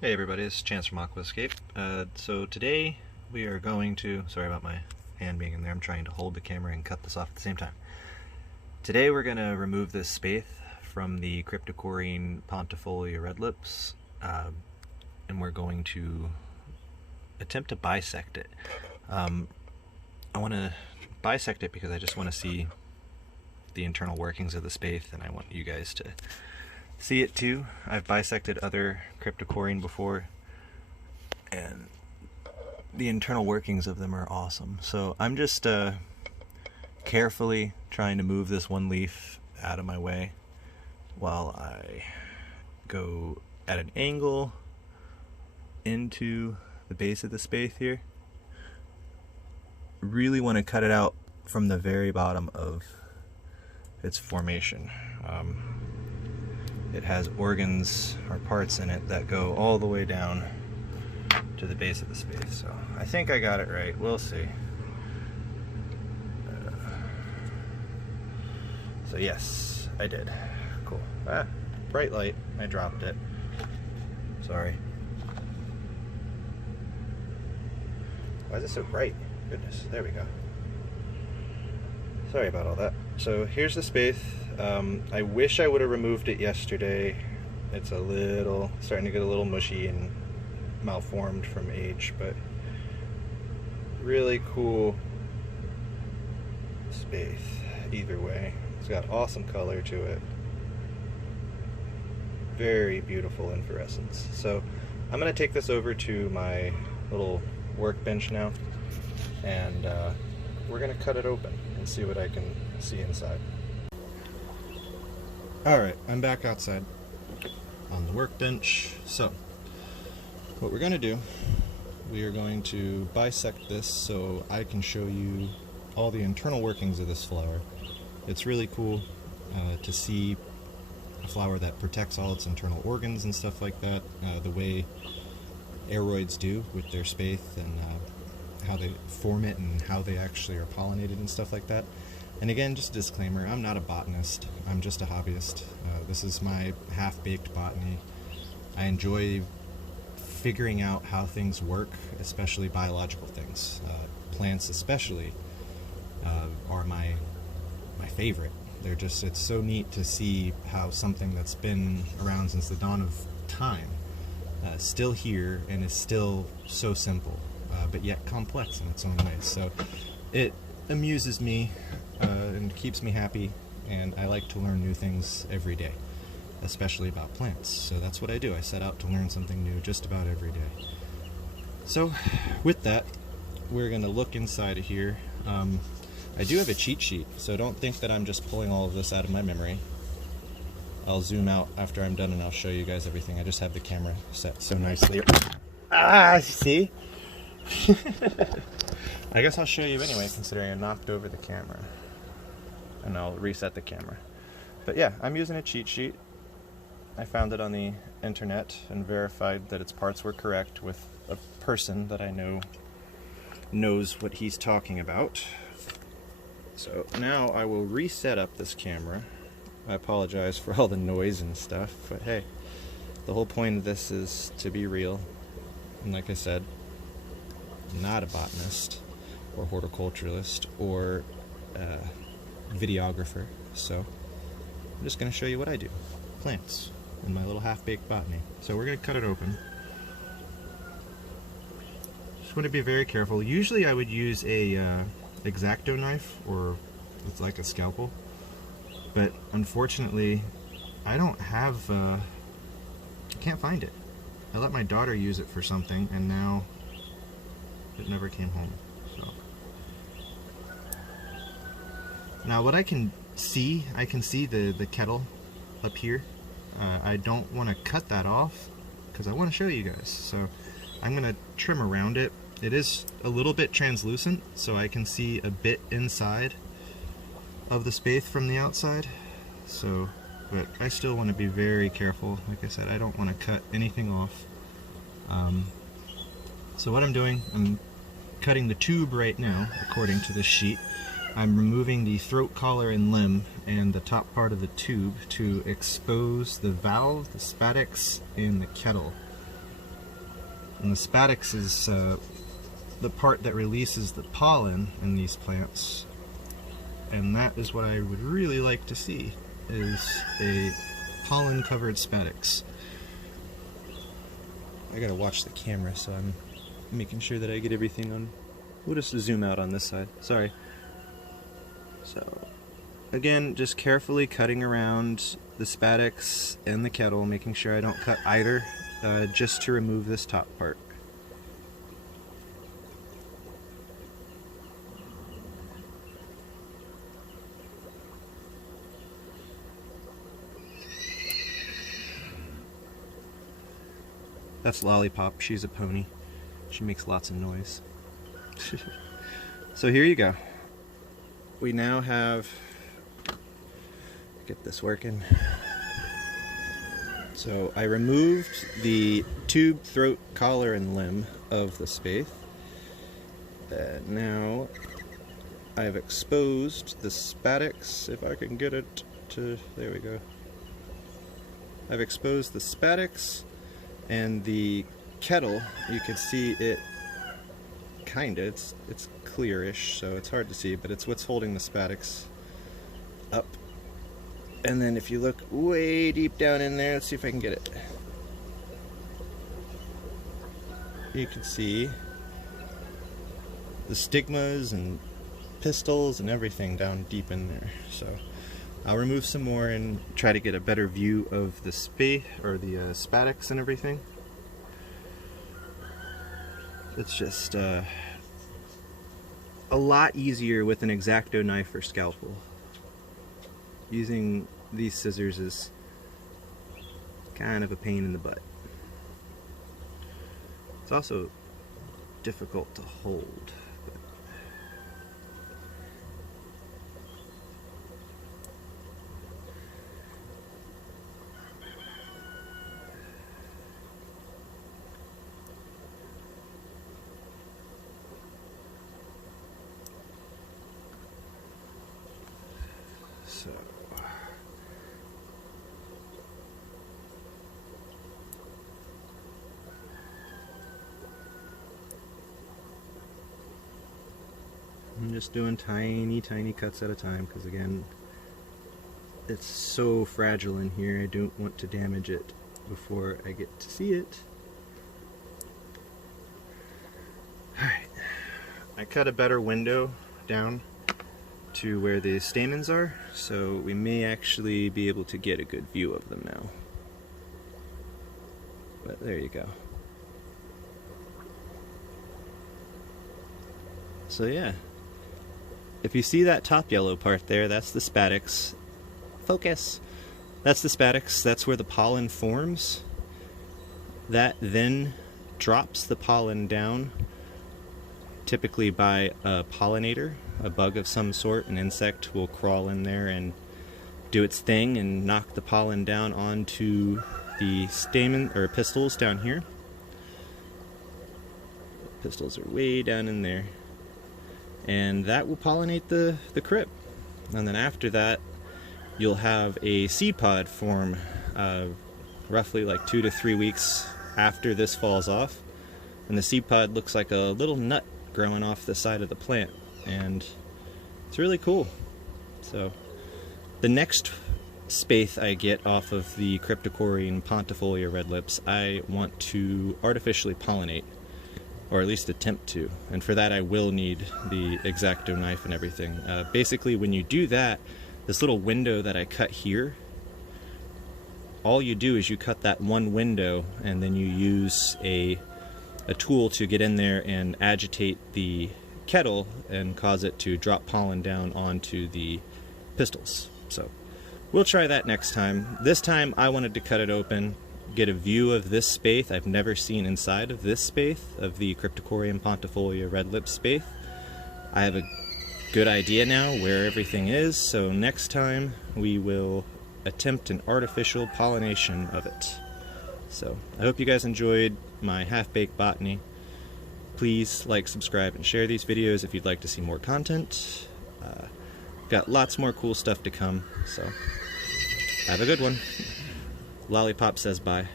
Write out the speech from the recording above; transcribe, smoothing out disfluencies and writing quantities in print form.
Hey everybody, it's Chance from Aquascape. So today we are going to, sorry about my hand being in there, I'm trying to hold the camera and cut this off at the same time. Today we're going to remove this spathe from the Cryptocoryne pontederiifolia red lips, and we're going to attempt to bisect it. I want to bisect it because I just want to see the internal workings of the spathe, and I want you guys to see it too. I've bisected other Cryptocoryne before, and the internal workings of them are awesome. So I'm just carefully trying to move this one leaf out of my way while I go at an angle into the base of the spathe here. Really want to cut it out from the very bottom of its formation. It has organs or parts in it that go all the way down to the base of the spathe. So I think I got it right. We'll see. So yes, I did. Cool. Bright light. I dropped it. Sorry. Why is it so bright? Goodness. There we go. Sorry about all that. So here's the spathe. I wish I would have removed it yesterday. It's starting to get a little mushy and malformed from age, but really cool spathe either way. It's got awesome color to it. Very beautiful inflorescence. So I'm going to take this over to my little workbench now, and we're going to cut it open and see what I can see inside. Alright, I'm back outside on the workbench. So, what we're going to do, we are going to bisect this so I can show you all the internal workings of this flower. It's really cool to see a flower that protects all its internal organs and stuff like that, the way aeroids do with their spathe, and how they form it and how they actually are pollinated and stuff like that. And again, just a disclaimer, I'm not a botanist, I'm just a hobbyist. This is my half-baked botany. I enjoy figuring out how things work, especially biological things. Plants especially are my favorite. It's so neat to see how something that's been around since the dawn of time still here and is still so simple, but yet complex in its own ways. So it amuses me and keeps me happy, and I like to learn new things every day, especially about plants. So that's what I do. I set out to learn something new just about every day. So with that, we're going to look inside of here. I do have a cheat sheet, so don't think that I'm just pulling all of this out of my memory. I'll zoom out after I'm done and I'll show you guys everything. I just have the camera set so nicely. See? I guess I'll show you anyway, considering I knocked over the camera. And I'll reset the camera. But yeah, I'm using a cheat sheet. I found it on the internet and verified that its parts were correct with a person that I know knows what he's talking about. So now I will reset up this camera. I apologize for all the noise and stuff, but hey, the whole point of this is to be real. And like I said, I'm not a botanist or horticulturalist or videographer, so I'm just going to show you what I do. Plants in my little half-baked botany. So we're going to cut it open. Just want to be very careful. Usually I would use a X-Acto knife, or it's like a scalpel, but unfortunately I don't have I can't find it. I let my daughter use it for something and now it never came home. So now what I can see the kettle up here. I don't want to cut that off because I want to show you guys, so I'm going to trim around it. It is a little bit translucent, so I can see a bit inside of the spathe from the outside. So, but I still want to be very careful. Like I said, I don't want to cut anything off. So what I'm doing, I'm cutting the tube right now, according to this sheet. I'm removing the throat collar and limb and the top part of the tube to expose the valve, the spadix, and the kettle. And the spadix is the part that releases the pollen in these plants. And that is what I would really like to see, is a pollen-covered spadix. I gotta watch the camera, so I'm making sure that I get everything on. We'll just zoom out on this side. Sorry. So, again, just carefully cutting around the spadix and the kettle, making sure I don't cut either, just to remove this top part. That's Lollipop. She's a pony. She makes lots of noise. So here you go. We now have, get this working. So I removed the tube, throat, collar, and limb of the spathe. Now I've exposed the spadix, if I can get it to, there we go. I've exposed the spadix and the kettle. You can see it kinda, it's clearish, so it's hard to see, but it's what's holding the spadix up. And then if you look way deep down in there, let's see if I can get it. You can see the stigmas and pistils and everything down deep in there. So I'll remove some more and try to get a better view of the spathe, or the spadix and everything. It's just a lot easier with an X-Acto knife or scalpel. Using these scissors is kind of a pain in the butt. It's also difficult to hold. So I'm just doing tiny cuts at a time, because again, it's so fragile in here. I don't want to damage it before I get to see it. Alright, I cut a better window down to where the stamens are, so we may actually be able to get a good view of them now. But there you go. So yeah, if you see that top yellow part there, that's the spadix. Focus! That's the spadix, that's where the pollen forms. That then drops the pollen down, typically by a pollinator. A bug of some sort, an insect, will crawl in there and do its thing and knock the pollen down onto the stamen or pistils down here. The pistils are way down in there, and that will pollinate the crypt. And then after that, you'll have a seed pod form roughly like 2 to 3 weeks after this falls off, and the seed pod looks like a little nut growing off the side of the plant. And it's really cool. So the next spathe I get off of the Cryptocoryne pontederiifolia red lips, I want to artificially pollinate, or at least attempt to. And for that I will need the X-Acto knife and everything. Basically when you do that, this little window that I cut here, all you do is you cut that one window, and then you use a tool to get in there and agitate the kettle and cause it to drop pollen down onto the pistils. So we'll try that next time. This time I wanted to cut it open, get a view of this spathe. I've never seen inside of this spathe, of the Cryptocoryne pontederiifolia red lip spathe. I have a good idea now where everything is, so next time we will attempt an artificial pollination of it. So I hope you guys enjoyed my half-baked botany. Please like, subscribe, and share these videos if you'd like to see more content. Got lots more cool stuff to come, so have a good one. Lollipop says bye.